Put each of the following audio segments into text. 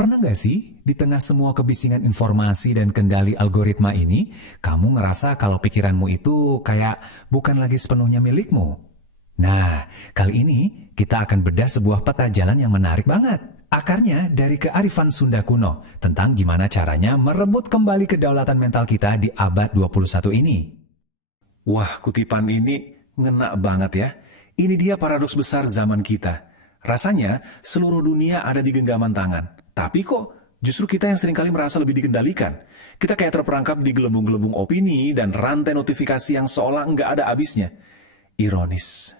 Pernah nggak sih, di tengah semua kebisingan informasi dan kendali algoritma ini, kamu ngerasa kalau pikiranmu itu kayak bukan lagi sepenuhnya milikmu? Nah, kali ini kita akan bedah sebuah peta jalan yang menarik banget. Akarnya dari kearifan Sunda kuno, tentang gimana caranya merebut kembali kedaulatan mental kita di abad 21 ini. Wah, kutipan ini ngena banget ya. Ini dia paradoks besar zaman kita. Rasanya seluruh dunia ada di genggaman tangan. Tapi kok justru kita yang seringkali merasa lebih dikendalikan. Kita kayak terperangkap di gelembung-gelembung opini dan rantai notifikasi yang seolah nggak ada habisnya. Ironis.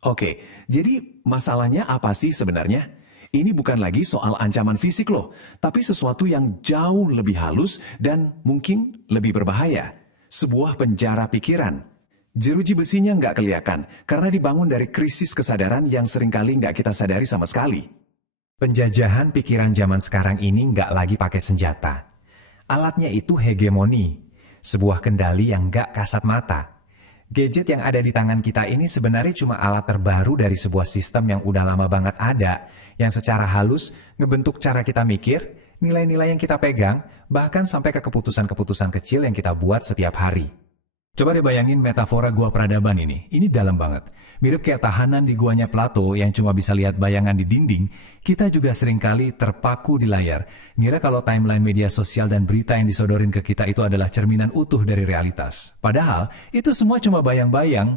Oke, jadi masalahnya apa sih sebenarnya? Ini bukan lagi soal ancaman fisik loh, tapi sesuatu yang jauh lebih halus dan mungkin lebih berbahaya. Sebuah penjara pikiran. Jeruji besinya nggak kelihatan karena dibangun dari krisis kesadaran yang seringkali nggak kita sadari sama sekali. Penjajahan pikiran zaman sekarang ini nggak lagi pakai senjata. Alatnya itu hegemoni, sebuah kendali yang nggak kasat mata. Gadget yang ada di tangan kita ini sebenarnya cuma alat terbaru dari sebuah sistem yang udah lama banget ada, yang secara halus ngebentuk cara kita mikir, nilai-nilai yang kita pegang, bahkan sampai ke keputusan-keputusan kecil yang kita buat setiap hari. Coba deh bayangin metafora gua peradaban ini dalam banget. Mirip kayak tahanan di guanya Plato yang cuma bisa lihat bayangan di dinding, kita juga seringkali terpaku di layar. Ngira kalau timeline media sosial dan berita yang disodorin ke kita itu adalah cerminan utuh dari realitas. Padahal, itu semua cuma bayang-bayang.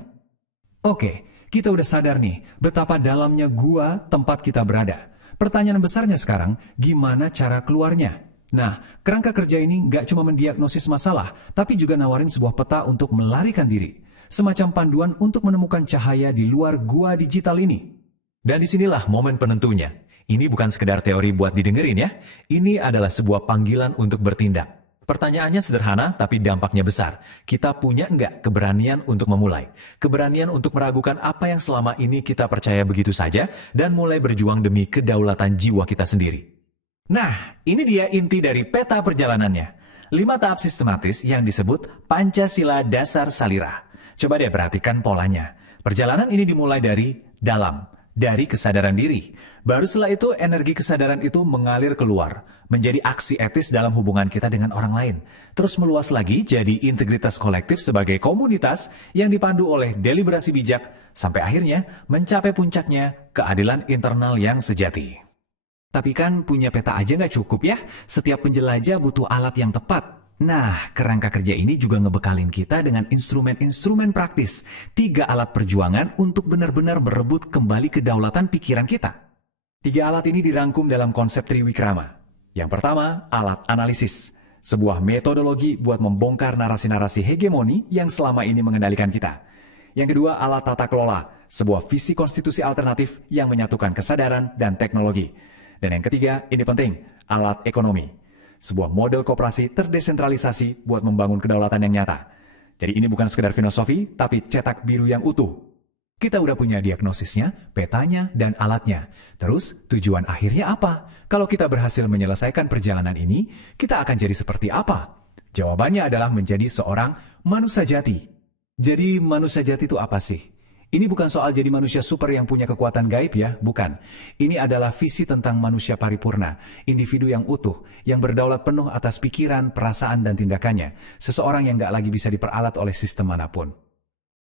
Oke, kita udah sadar nih, betapa dalamnya gua tempat kita berada. Pertanyaan besarnya sekarang, gimana cara keluarnya? Nah, kerangka kerja ini nggak cuma mendiagnosis masalah, tapi juga nawarin sebuah peta untuk melarikan diri. Semacam panduan untuk menemukan cahaya di luar gua digital ini. Dan disinilah momen penentunya. Ini bukan sekedar teori buat didengerin ya. Ini adalah sebuah panggilan untuk bertindak. Pertanyaannya sederhana, tapi dampaknya besar. Kita punya nggak keberanian untuk memulai? Keberanian untuk meragukan apa yang selama ini kita percaya begitu saja, dan mulai berjuang demi kedaulatan jiwa kita sendiri. Nah, ini dia inti dari peta perjalanannya. 5 tahap sistematis yang disebut Pancasila Dasar Salira. Coba deh perhatikan polanya. Perjalanan ini dimulai dari dalam, dari kesadaran diri. Baru setelah itu energi kesadaran itu mengalir keluar, menjadi aksi etis dalam hubungan kita dengan orang lain. Terus meluas lagi jadi integritas kolektif sebagai komunitas yang dipandu oleh deliberasi bijak, sampai akhirnya mencapai puncaknya keadilan internal yang sejati. Tapi kan punya peta aja nggak cukup ya, setiap penjelajah butuh alat yang tepat. Nah, kerangka kerja ini juga ngebekalin kita dengan instrumen-instrumen praktis. 3 alat perjuangan untuk benar-benar merebut kembali kedaulatan pikiran kita. 3 alat ini dirangkum dalam konsep Triwikrama. Yang pertama, alat analisis. Sebuah metodologi buat membongkar narasi-narasi hegemoni yang selama ini mengendalikan kita. Yang kedua, alat tata kelola. Sebuah visi konstitusi alternatif yang menyatukan kesadaran dan teknologi. Dan yang ketiga, ini penting, alat ekonomi. Sebuah model koperasi terdesentralisasi buat membangun kedaulatan yang nyata. Jadi ini bukan sekedar filosofi, tapi cetak biru yang utuh. Kita udah punya diagnosisnya, petanya, dan alatnya. Terus, tujuan akhirnya apa? Kalau kita berhasil menyelesaikan perjalanan ini, kita akan jadi seperti apa? Jawabannya adalah menjadi seorang manusia jati. Jadi manusia jati itu apa sih? Ini bukan soal jadi manusia super yang punya kekuatan gaib ya, bukan. Ini adalah visi tentang manusia paripurna, individu yang utuh, yang berdaulat penuh atas pikiran, perasaan, dan tindakannya. Seseorang yang gak lagi bisa diperalat oleh sistem manapun.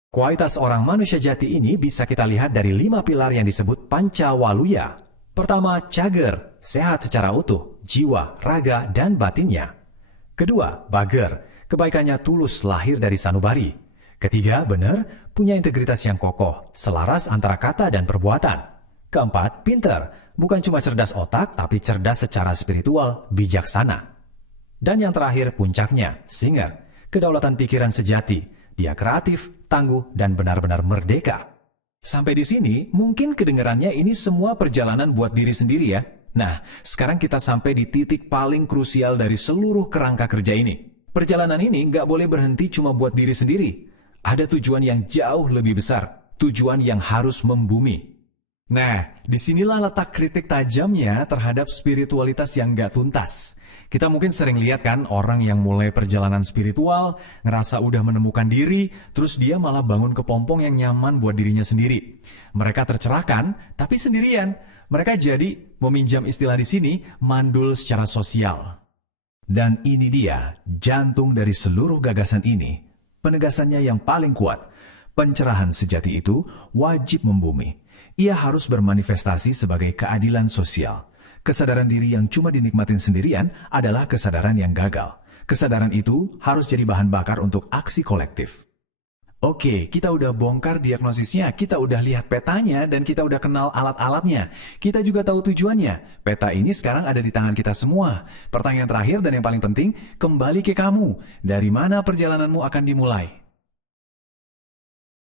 Kualitas orang manusia jati ini bisa kita lihat dari 5 pilar yang disebut Pancawaluya. Pertama, cager, sehat secara utuh, jiwa, raga, dan batinnya. Kedua, bager, kebaikannya tulus lahir dari sanubari. Ketiga, benar, punya integritas yang kokoh, selaras antara kata dan perbuatan. Keempat, pinter, bukan cuma cerdas otak, tapi cerdas secara spiritual, bijaksana. Dan yang terakhir, puncaknya, singer, kedaulatan pikiran sejati. Dia kreatif, tangguh, dan benar-benar merdeka. Sampai di sini, mungkin kedengarannya ini semua perjalanan buat diri sendiri ya. Nah, sekarang kita sampai di titik paling krusial dari seluruh kerangka kerja ini. Perjalanan ini nggak boleh berhenti cuma buat diri sendiri. Ada tujuan yang jauh lebih besar, tujuan yang harus membumi. Nah, disinilah letak kritik tajamnya terhadap spiritualitas yang gak tuntas. Kita mungkin sering lihat kan orang yang mulai perjalanan spiritual, ngerasa udah menemukan diri, terus dia malah bangun kepompong yang nyaman buat dirinya sendiri. Mereka tercerahkan, tapi sendirian. Mereka jadi, meminjam istilah di sini, mandul secara sosial. Dan ini dia, jantung dari seluruh gagasan ini. Penegasannya yang paling kuat. Pencerahan sejati itu wajib membumi. Ia harus bermanifestasi sebagai keadilan sosial. Kesadaran diri yang cuma dinikmatin sendirian adalah kesadaran yang gagal. Kesadaran itu harus jadi bahan bakar untuk aksi kolektif. Oke, kita udah bongkar diagnosisnya, kita udah lihat petanya, dan kita udah kenal alat-alatnya. Kita juga tahu tujuannya. Peta ini sekarang ada di tangan kita semua. Pertanyaan terakhir dan yang paling penting, kembali ke kamu. Dari mana perjalananmu akan dimulai?